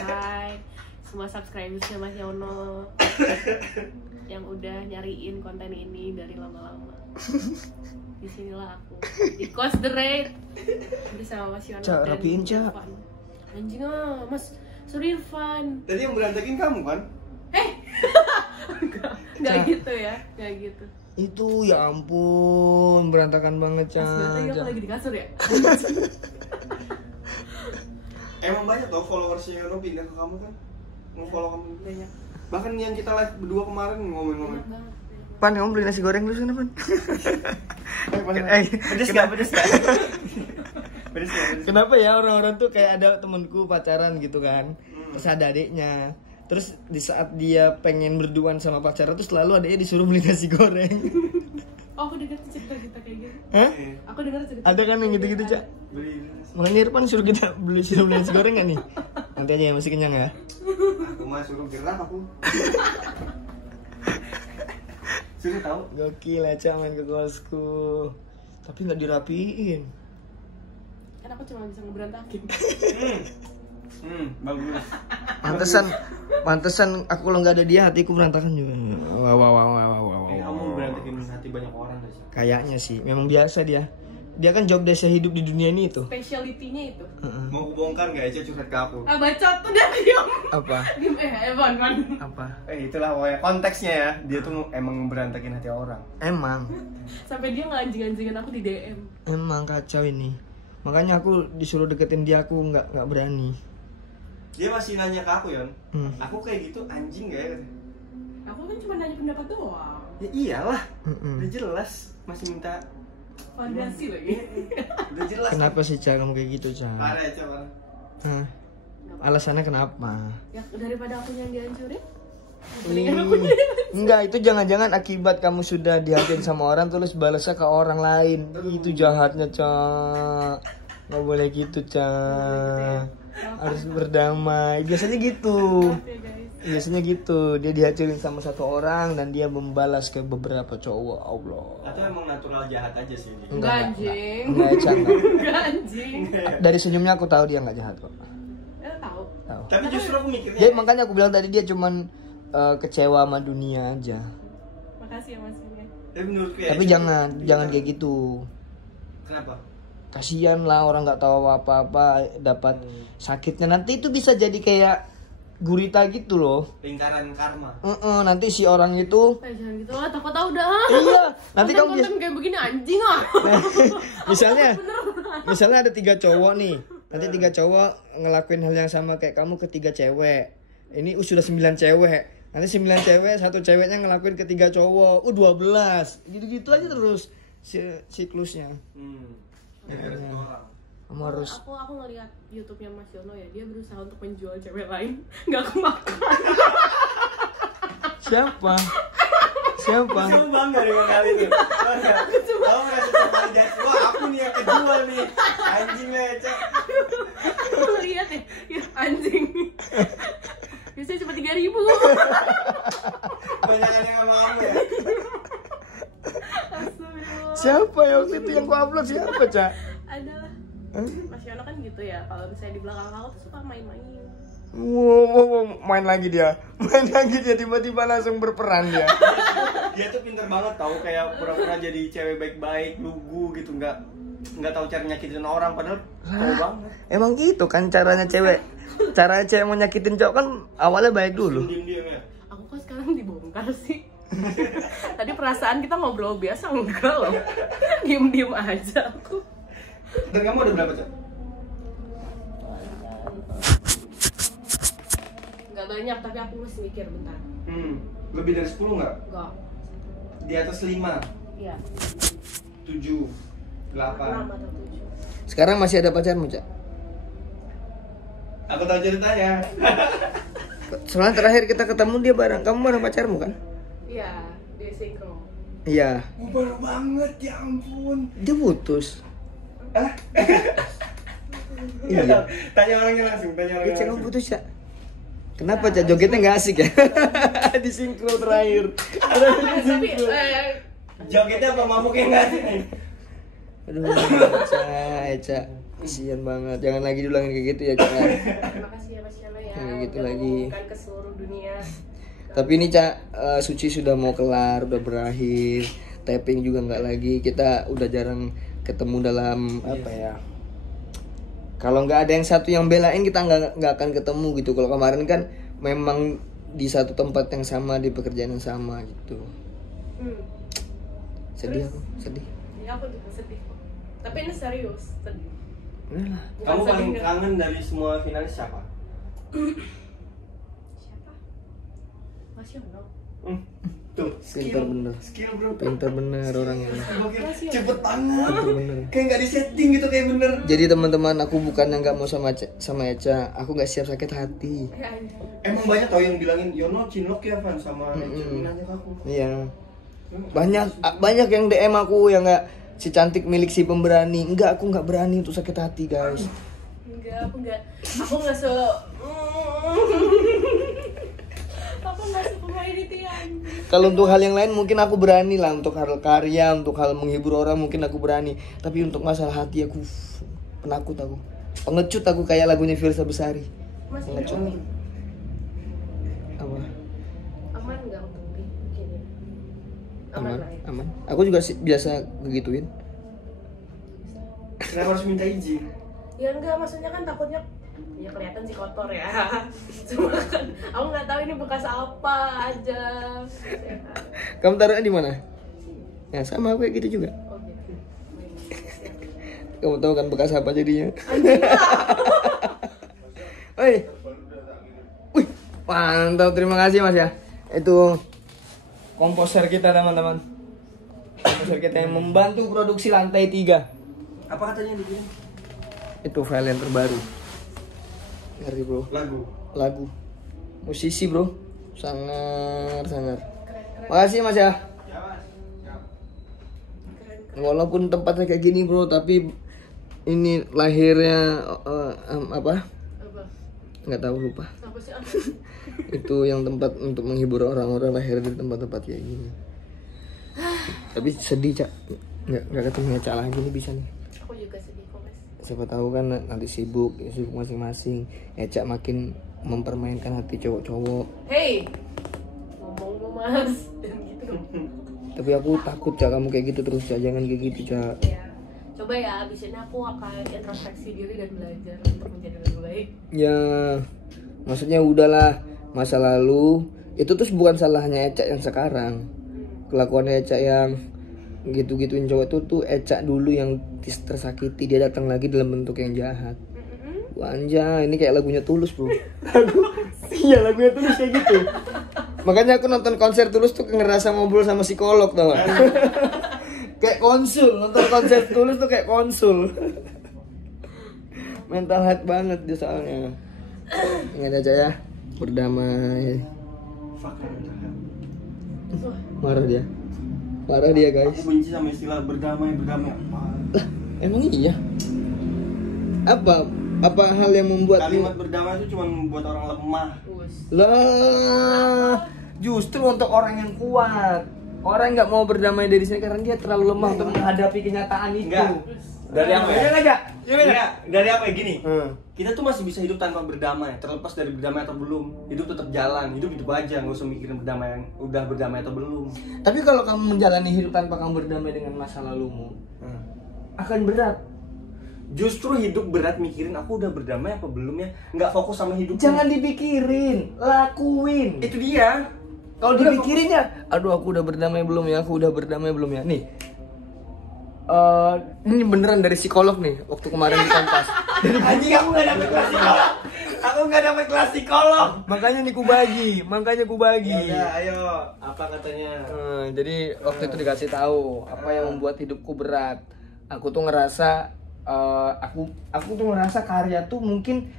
Hai semua subscribersnya Mas Yono yang udah nyariin konten ini dari lama-lama. Disinilah aku di Cost the Rate bersama Mas Yono. Cak, rapiin Cak. Anjing Mas Surirfan. Tadi yang berantakin kamu kan? Nggak gitu ya, nggak gitu. Itu ya ampun, berantakan banget Cak. Sebenarnya aku lagi di kasur ya. Emang banyak tau followersnya Yono pindah ke kamu kan? Nge-follow kamu. Banyak. Bahkan yang kita live berdua kemarin ngomong-ngomong. Banyak banget. Pan, kamu beli nasi goreng dulu sana, Pan. Pedes nggak? Pedes nggak? Pedes nggak? Kenapa ya orang-orang tuh kayak ada temenku pacaran gitu kan, terus ada adiknya, terus di saat dia pengen berduaan sama pacarnya tuh selalu adiknya disuruh beli nasi goreng. Oh, aku dengar cerita kayak gitu. Hah? Aku dengar cerita. Ada kan yang gitu-gitu Cak? Beli. Makanya Irfan suruh kita beli nasi goreng gak nih? Nanti aja ya, masih kenyang ya. Aku mah suruh gerak aku. Suruh tahu. Gokil ya Cak main ke kosku, tapi nggak dirapiin. Kan aku cuma bisa ngeberantakin. Bagus. Pantesan aku kalau nggak ada dia hatiku berantakan juga. Wow. Kamu berantakin hati banyak orang gak sih? Kayaknya sih, memang biasa dia. Dia kan job desa hidup di dunia ini itu. Speciality-nya itu. Mau kubongkar nggak Eca curhat ke aku? Ah, bacot tuh dia diam. Apa? Diam Evan. Apa? Itulah pokoknya konteksnya ya. Dia tuh emang berantakin hati orang. Emang Sampai dia nganjing-anjingin aku di DM. Emang kacau ini. Makanya aku disuruh deketin dia, aku nggak berani. Dia masih nanya ke aku Yon. Hmm. Aku kayak gitu anjing gak ya? Aku kan cuma nanya pendapat doang. Ya iyalah. Mm-mm. Udah jelas masih minta. Fondasi lagi. Udah jelas. Kenapa sih Cak kamu kayak gitu Cak? Parah ya coba. Hah? Alasannya kenapa? Ya daripada aku yang dihancurin. Enggak, itu jangan-jangan akibat kamu sudah dihajarin sama orang terus balasnya ke orang lain. Itu jahatnya Cak. Nggak boleh gitu Cak. Harus berdamai. Biasanya gitu. Maaf ya guys. Biasanya gitu, dia dihajarin sama satu orang dan dia membalas ke beberapa cowok. Allah. Atau emang natural jahat aja sih dia. Enggak anjing. Enggak, Cak, enggak. Enggak anjing. Dari senyumnya aku tahu dia nggak jahat kok. Tahu. Tahu. Tapi justru aku mikirnya Jadi makanya aku bilang tadi dia cuman kecewa sama dunia aja. Makasih ya Mas Yunus. tapi menurutku ya. Tapi Eca, jangan kayak gitu. Kenapa? Kasihan lah orang nggak tahu apa-apa dapat sakitnya, nanti itu bisa jadi kayak gurita gitu loh. Lingkaran karma. Nanti si orang itu Jangan gitu lah, takut tahu dah. iya, nanti kamu konten kayak begini anjing ah. misalnya ada 3 cowok nih, nanti 3 cowok ngelakuin hal yang sama kayak kamu ke 3 cewek. Ini sudah 9 cewek. Nanti 9 cewek, 1 ceweknya ngelakuin ke 3 cowok. 12. Gitu-gitu aja terus siklusnya. Gara-gara satu orang. Kamu harus Aku ngelihat YouTube-nya Mas Yono ya, dia berusaha untuk menjual cewek lain, nggak kemakan. siapa? Kamu bangga dengan kali itu. Bangga. Kamu merasa terpanjat. Wah, aku nih yang kejual nih. Anjing lah Eca. Aku lihat ya anjing. Biasanya cuma 3.000. Banyakan yang sama kamu ya. Astagfirullah. Siapa ya waktu itu yang ku upload, siapa Cak? Adalah Mas Yono kan gitu ya, kalau misalnya di belakang aku tuh suka main-main. Wow, main lagi dia tiba-tiba langsung berperan dia. Dia tuh pinter banget tahu kayak pura-pura jadi cewek baik-baik, lugu gitu, nggak tahu cara nyakitin orang padahal tahu banget. Emang gitu kan caranya cewek mau nyakitin cowok kan awalnya baik dulu. Diem-diem ya. Aku kok sekarang dibongkar sih. Tadi perasaan kita ngobrol biasa enggak loh. Diem-diem aja aku. Dan kamu ada berapa Cak? Nggak banyak tapi aku mesti mikir bentar. Lebih dari 10 nggak? Enggak. Di atas 5, Iya. 7, 8. 6 atau 7. Sekarang masih ada pacarmu Cak? Aku tahu ceritanya. Soalnya terakhir kita ketemu dia kamu bareng pacarmu kan? Iya, dia sinkron. Iya. Baru banget ya ampun. Dia putus. Iya. Tanya orangnya langsung, Dia Cak kamu putus Cak? Kenapa Cak? Jogetnya nggak asik ya? Di sinkro terakhir. Tapi Jogetnya apa mabuknya nggak sih? Aduh, Cak. Kasian banget. Jangan lagi diulangin kayak gitu ya, Cak. Terima kasih ya Mas Yana ya. Kayak gitu udah lagi. mengumumkan ke seluruh dunia. Tapi ini Cak, Suci sudah mau kelar, udah berakhir. Tapping juga nggak lagi. Kita udah jarang ketemu dalam apa ya? Kalau nggak ada yang satu yang belain, kita nggak akan ketemu gitu. Kalau kemarin kan memang di satu tempat yang sama, di pekerjaan yang sama gitu. Sedih aku, sedih. Ya aku juga sedih kok. Tapi ini serius, sedih. Udah lah. Bukan Kamu sedih paling nggak? kangen dari semua finalis siapa? Siapa? Mas Yono. Tuh, Pinter bener. skill bro. Pinter bener orangnya. Gokil. Mas Yono. Cepet banget. Pinter bener. Kayak nggak disetting gitu, kayak bener. Jadi teman-teman, aku bukannya nggak mau sama Eca, aku nggak siap sakit hati. Anjay. Emang banyak tau yang bilangin Yono cinlok ya Van sama Eca, nanya ke aku. Iya. Banyak yang DM aku yang nggak si cantik milik si pemberani. Enggak, aku nggak berani untuk sakit hati guys. Enggak, aku nggak se aku nggak sepemain itu ya. Kalau untuk hal yang lain mungkin aku berani lah, untuk hal karya, untuk hal menghibur orang mungkin aku berani. Tapi untuk masalah hati aku penakut aku. Pengecut aku kayak lagunya Firsa Besari. Mas Pengecut. Yono, Apa? aman nggak untuk bikin ini? Aman, lah ya. aman. Aku juga biasa begituin. Kenapa harus minta izin? Ya enggak, maksudnya kan takutnya ya kelihatan sih kotor ya. Cuma kan aku nggak tahu ini bekas apa aja. Ya kan? Kamu taruhnya di mana? Ya sama aku kayak gitu juga. Oh gitu. Siap. Kamu tahu kan bekas apa jadinya? Anjing lah. Oi. Wih, mantap. Terima kasih Mas ya. Itu komposer kita teman-teman. Komposer kita yang membantu produksi Lantai 3. Apa katanya dikirim? Itu file yang terbaru. Ngeri bro. Lagu. Musisi bro. Sangat. Makasih Mas ya. Walaupun tempatnya kayak gini bro, tapi ini lahirnya apa? Apa? Nggak tahu, lupa. Apa sih? Itu yang tempat untuk menghibur orang-orang lahir di tempat-tempat kayak gini. Tapi sedih Cak, nggak ketemu Cak lagi nih bisa nih. Aku juga sedih kok Mas. Siapa tahu kan nanti sibuk masing-masing. Cak makin mempermainkan hati cowok-cowok. Hey, ngomong Mas, dan gitu dong. Tapi aku takut Cak kamu kayak gitu terus Cak, jangan kayak gitu Cak. Ya, coba ya abis ini aku akan introspeksi diri dan belajar untuk menjadi lebih baik. Ya, maksudnya udahlah, masa lalu itu tuh bukan salahnya Cak yang sekarang. Kelakuannya Cak yang gitu-gituin cowok itu tuh Ecak dulu yang tersakiti, dia datang lagi dalam bentuk yang jahat. Anjay, ini kayak lagunya Tulus bro. Iya, lagunya Tulus kayak gitu. Makanya aku nonton konser Tulus tuh ngerasa ngobrol sama psikolog tau gak? Kayak konsul, nonton konser Tulus tuh kayak konsul. Mental health banget dia soalnya. Ingat aja ya, berdamai. Marah dia guys. Aku benci sama istilah berdamai apa? Lah, emang iya? Apa hal yang membuat Kalimat berdamai itu cuma buat orang lemah. lah? Justru untuk orang yang kuat. Orang nggak mau berdamai dari sini karena dia terlalu lemah untuk menghadapi kenyataan itu. Enggak. Dari apa ya? Enggak. Enggak. Dari apa ya gini? Hmm. Kita tuh masih bisa hidup tanpa berdamai, terlepas dari berdamai atau belum. Hidup tetap jalan, hidup aja, nggak usah mikirin udah berdamai atau belum. Tapi kalau kamu menjalani hidup tanpa kamu berdamai dengan masa lalumu, akan berat. Justru hidup berat mikirin aku udah berdamai apa belum ya, nggak fokus sama hidup. Jangan dipikirin, lakuin. Itu dia. Kalau dipikirinnya, aduh aku udah berdamai belum ya, aku udah berdamai belum ya. Nih, ini beneran dari psikolog nih, waktu kemarin di Kompas. Anjing, aku nggak dapet kelas psikolog. Aku nggak dapet kelas psikolog. Makanya nih ku bagi. Ya, ayo, apa katanya? Jadi waktu itu dikasih tahu apa yang membuat hidupku berat. Aku tuh ngerasa, aku tuh ngerasa karya tuh mungkin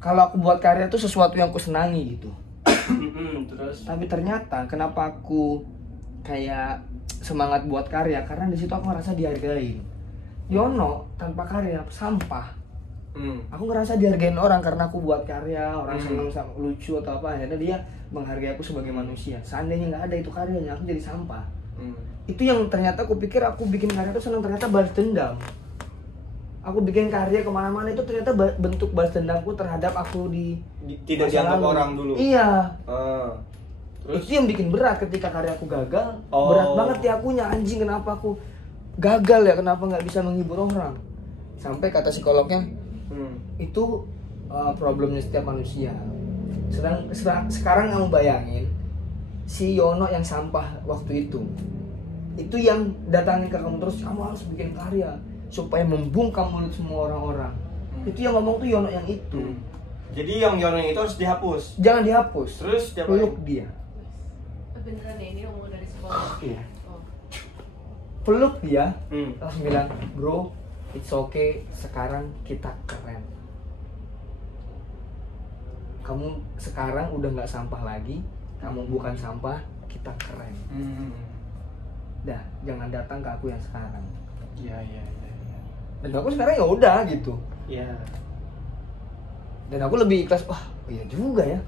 kalau aku buat karya tuh sesuatu yang aku senangi gitu. Terus? Tapi ternyata kenapa aku kayak semangat buat karya, karena di situ aku ngerasa dihargai. Yono tanpa karya sampah. Aku ngerasa dihargain orang karena aku buat karya, orang seneng sama lucu atau apa, akhirnya dia menghargai aku sebagai manusia. Seandainya nggak ada itu karyanya, aku jadi sampah. Itu yang ternyata aku pikir aku bikin karya itu senang, ternyata balas dendam. aku bikin karya kemana-mana itu ternyata bentuk balas dendamku terhadap aku Tidak masa dianggap lalu. orang dulu. Iya. Terus? Itu yang bikin berat ketika karya aku gagal. Oh. Berat banget di akunya, anjing kenapa aku gagal ya, kenapa nggak bisa menghibur orang. Sampai kata psikolognya itu problemnya setiap manusia. Sekarang kamu bayangin si Yono yang sampah waktu itu yang datangin ke kamu terus, kamu harus bikin karya supaya membungkam mulut semua orang-orang. Itu yang ngomong tuh Yono yang itu. Jadi yang Yono itu harus dihapus. Jangan dihapus. Terus peluk dia. Beneran ya ini ngomong dari sekolah. Iya. Oh. Peluk dia. Terus bilang, "Bro, it's okay, sekarang kita keren. Kamu sekarang udah nggak sampah lagi, kamu bukan sampah, kita keren. Dah, jangan datang ke aku yang sekarang." Iya. Dan aku sekarang ya udah gitu. Iya. Dan aku lebih ikhlas, wah iya juga ya.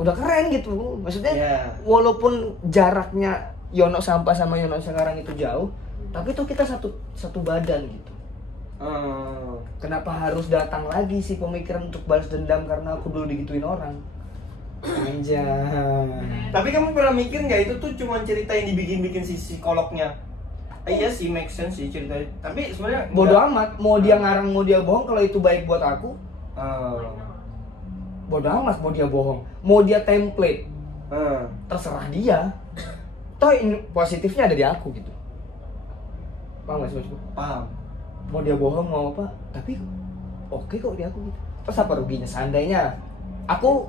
Udah keren gitu. Maksudnya walaupun jaraknya Yono sampah sama Yono sekarang itu jauh, tapi tuh kita satu badan gitu. Kenapa harus datang lagi sih pemikiran untuk balas dendam karena aku dulu digituin orang? Anjay. Tapi kamu pernah mikir nggak itu tuh cuma cerita yang dibikin si psikolognya? Iya sih, make sense sih ceritanya. Tapi sebenarnya bodoh amat, mau dia ngarang mau dia bohong, kalau itu baik buat aku. Bodoh amat mau dia bohong, mau dia template, terserah dia. Toh ini positifnya ada di aku gitu. Paham gak sih maksudku? Paham. Mau dia bohong mau apa, tapi oke kok di aku gitu. Terus apa ruginya? Seandainya aku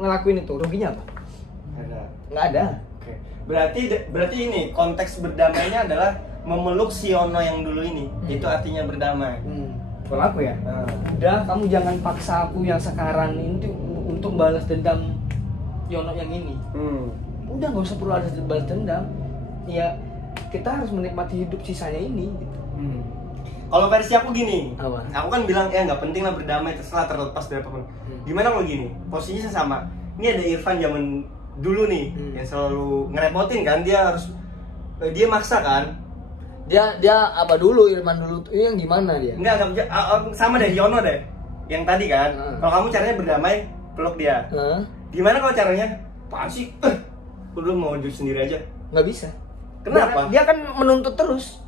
ngelakuin itu, ruginya apa? Nggak ada. Oke. Berarti ini konteks berdamainya adalah memeluk si Yono yang dulu ini. Itu artinya berdamai. Kalau aku ya, udah kamu jangan paksa aku yang sekarang ini untuk balas dendam Yono yang ini. Udah nggak usah perlu ada balas dendam. Ya kita harus menikmati hidup sisanya ini. Gitu. Kalau versi aku gini, apa? Aku kan bilang ya nggak penting lah berdamai terserah terlepas dari apapun. Gimana kalau gini? Posisinya sama. Ini ada Irfan zaman dulu nih yang selalu ngerepotin kan, dia maksa kan. Dia apa dulu Irfan dulu tuh yang gimana dia? Enggak sama deh Yono deh. Yang tadi kan. Kalau kamu caranya berdamai, peluk dia. Gimana kalau caranya? Apaan sih? Lu mau hidup sendiri aja. Nggak bisa. Kenapa? Dia kan menuntut terus.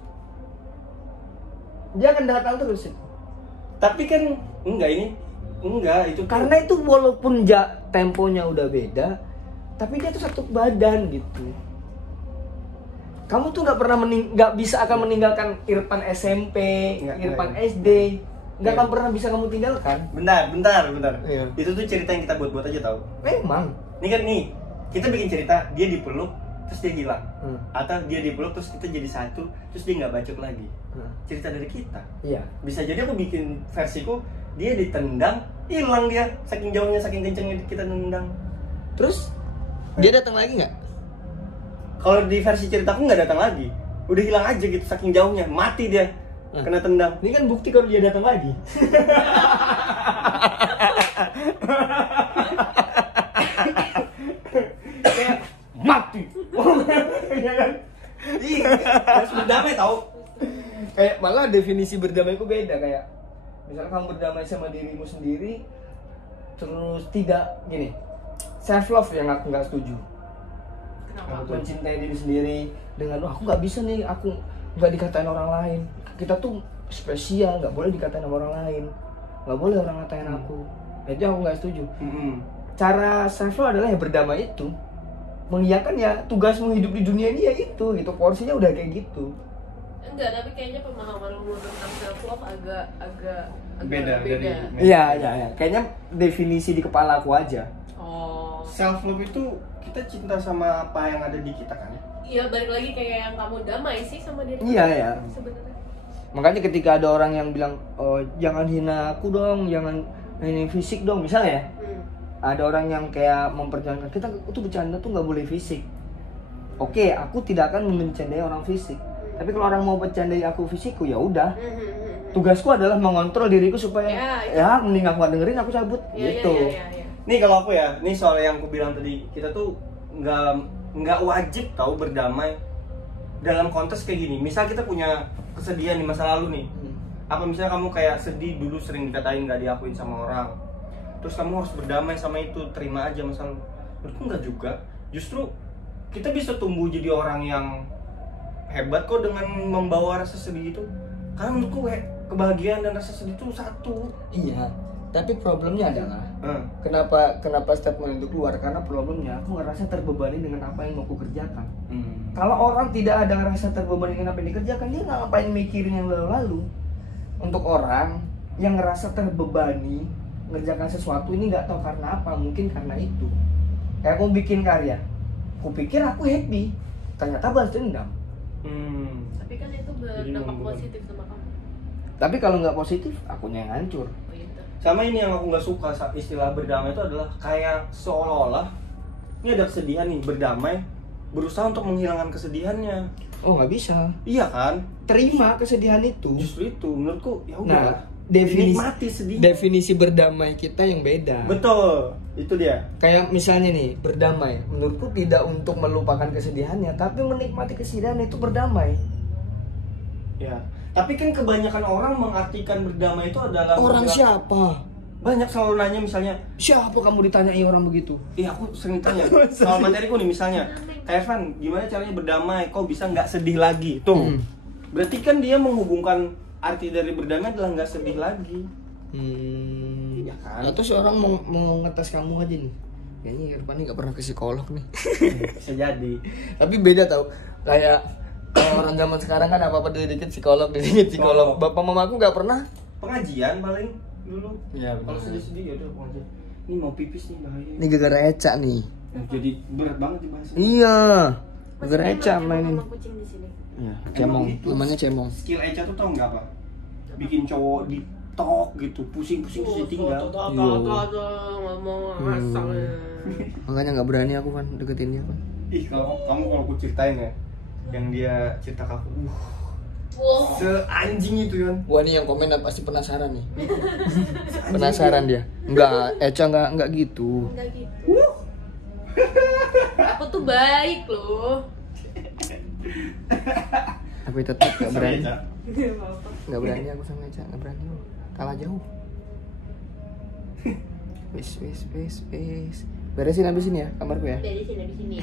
Dia akan datang terus. Tapi kan enggak itu karena itu walaupun temponya udah beda, tapi dia tuh satu badan gitu. Kamu tuh nggak bisa akan meninggalkan Irfan SMP, Irfan SD, nggak akan pernah bisa kamu tinggalkan. Bentar. Iya. Itu tuh cerita yang kita buat aja tahu. Memang. Nih kita bikin cerita dia dipeluk terus dia hilang, atau dia dipeluk terus kita jadi satu terus dia nggak bacot lagi. Cerita dari kita. Iya. Bisa jadi aku bikin versiku dia ditendang hilang dia saking jauhnya saking kencengnya kita nendang. Terus dia datang lagi nggak? Kalau di versi ceritaku nggak datang lagi, udah hilang aja gitu saking jauhnya, mati dia kena tendang. Ini kan bukti kalau dia datang lagi. Kayak mati. Iya kan? Iya, harus berdamai tau. Kayak malah definisi berdamai itu beda, kayak misalnya kamu berdamai sama dirimu sendiri, terus tidak gini, self love yang aku nggak setuju. Kenapa? Mencintai diri sendiri dengan aku nggak bisa nih, aku nggak dikatain orang lain. Kita tuh spesial, nggak boleh dikatain sama orang lain, nggak boleh orang ngatain aku. Itu aku nggak setuju. Cara self love adalah ya berdamai itu, mengiyakan ya tugasmu hidup di dunia ini ya itu gitu, porsinya udah kayak gitu. Enggak, tapi kayaknya pemahaman lu tentang self love agak Beda dari Iya. Kayaknya definisi di kepala aku aja. Oh. Self love itu kita cinta sama apa yang ada di kita kan ya? Iya, balik lagi kayak yang kamu damai sih sama diri. Iya. Sebenarnya. Makanya ketika ada orang yang bilang, oh, jangan hina aku dong, jangan ini fisik dong, misalnya ya. Ada orang yang kayak memperjuangkan kita tuh bercanda tuh nggak boleh fisik. Oke, aku tidak akan mencandai orang fisik. Tapi kalau orang mau bercandai aku fisikku ya udah. Tugasku adalah mengontrol diriku supaya mending aku nggak dengerin, aku cabut gitu. Iya. Nih kalau aku ya, nih soal yang aku bilang tadi, kita tuh nggak wajib tahu berdamai dalam konteks kayak gini. Misal kita punya kesedihan di masa lalu nih, Apa misalnya kamu kayak sedih dulu sering dikatain nggak diakuin sama orang, terus kamu harus berdamai sama itu, terima aja masalah. Menurutku nggak juga. Justru kita bisa tumbuh jadi orang yang hebat kok dengan membawa rasa sedih itu. Karena menurutku kebahagiaan dan rasa sedih itu satu. Iya, tapi problemnya adalah kenapa statement itu keluar, karena problemnya aku ngerasa terbebani dengan apa yang mau aku kerjakan. Kalau orang tidak ada ngerasa terbebani dengan apa yang dikerjakan, dia nggak ngapain mikirin yang lalu-lalu. Untuk orang yang ngerasa terbebani ngerjakan sesuatu ini nggak tahu karena apa, mungkin karena itu. Kayak aku bikin karya, aku pikir aku happy, ternyata balas dendam. Tapi kan itu berdampak positif sama kamu. Tapi kalau nggak positif, akunya yang hancur. Oh gitu. Sama ini yang aku nggak suka saat istilah berdamai itu adalah kayak seolah-olah ini ada kesedihan nih, berdamai berusaha untuk menghilangkan kesedihannya. Oh nggak bisa. Iya kan? Terima kesedihan itu. Justru itu menurutku ya udah. Nah, definisi nikmati sedih. Definisi berdamai kita yang beda. Betul, itu dia. Kayak misalnya nih, berdamai. Menurutku tidak untuk melupakan kesedihannya, tapi menikmati kesedihan itu berdamai. Ya. Tapi kan kebanyakan orang mengartikan berdamai itu adalah Orang siapa? Banyak selalu nanya misalnya, Siapa kamu ditanyai orang begitu? iya aku sering tanya soal materiku nih misalnya, kayak Evan, gimana caranya berdamai? Kok bisa nggak sedih lagi? Tuh, berarti kan dia menghubungkan arti dari berdamai adalah nggak sedih lagi. Iya kan? Atau seorang mau ngetes kamu aja nih. Kayaknya Irfan ini nggak pernah ke psikolog nih. Bisa jadi. Tapi beda tau. Kayak orang zaman sekarang kan apa-apa dikit psikolog, dikit psikolog. Bapak mamaku nggak pernah. Pengajian paling dulu. Iya, Kalau sedih-sedih ya udah pengajian. Ini mau pipis nih bahaya. Ini gara-gara Eca nih. Jadi berat banget dibahas. Iya. Gara-gara Masih Eca emang mainin. sama kucing di sini. Iya, Emang cemong. gitu. Namanya cemong. Skill Eca tuh tau nggak apa? Bikin cowok di tok gitu, pusing-pusing terus ditinggal. Ngomong ngasal ya. Makanya nggak berani aku kan deketin dia kan. Ih, kalau aku ceritain ya, yang dia cerita ke aku, Wow. seanjing itu kan. Wah, ini yang komen pasti penasaran nih. Penasaran dia. Enggak, Eca enggak gitu. Enggak gitu. Aku tuh baik loh. Tapi tetap enggak berani. Eca. Gak apa-apa. Enggak berani aku sama Eca, enggak berani. Kalah jauh. Wis. Beresin habis ini ya kamarku ya. Dari sini.